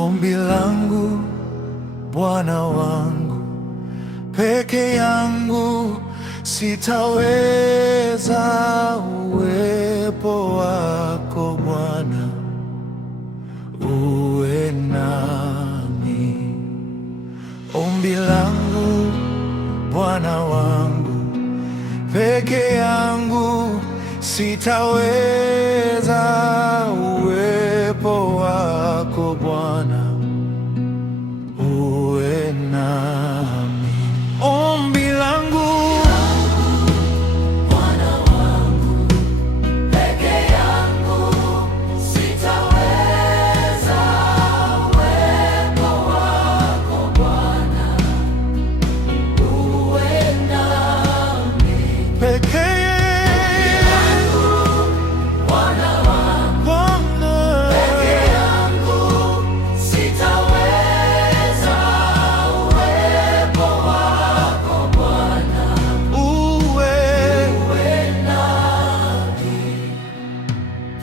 Ombi langu Bwana wangu, peke yangu sitaweza. Uwepo wako Bwana uwe nami. Ombi langu Bwana wangu, peke yangu sitaweza. Uwepo wako Bwana uwe nami. Ombi langu Bwana wangu, peke yangu sitaweza. Uwepo wako Bwana uwe nami. peke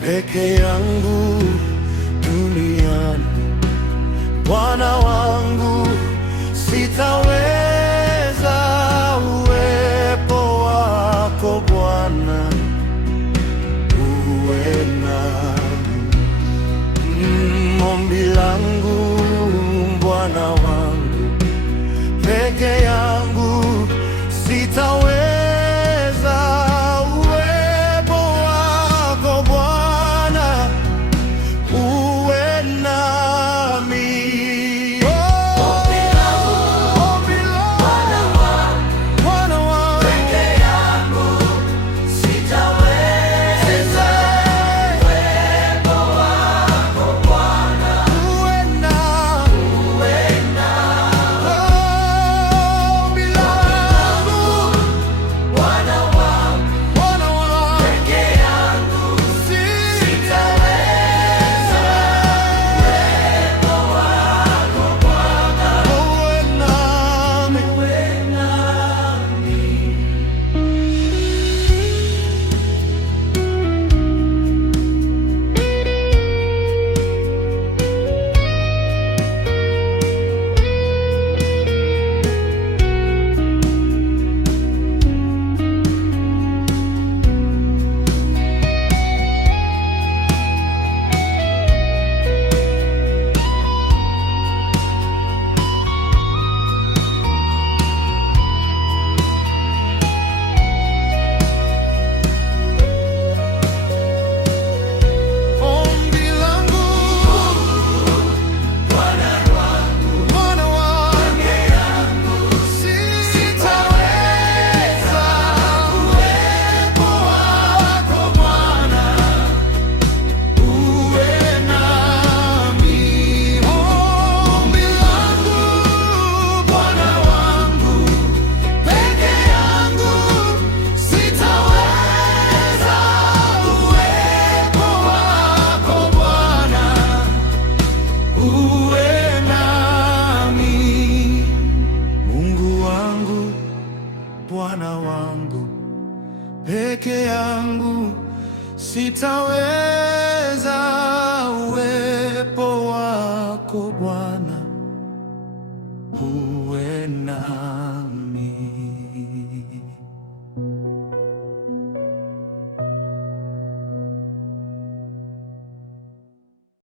peke yangu duniani, Bwana wangu sitaweza. Uwepo wako Bwana uwe nami. Ombi langu Bwana wangu, peke yangu sitaweza. Bwana wangu, peke yangu sitaweza. Uwepo wako Bwana uwe nami.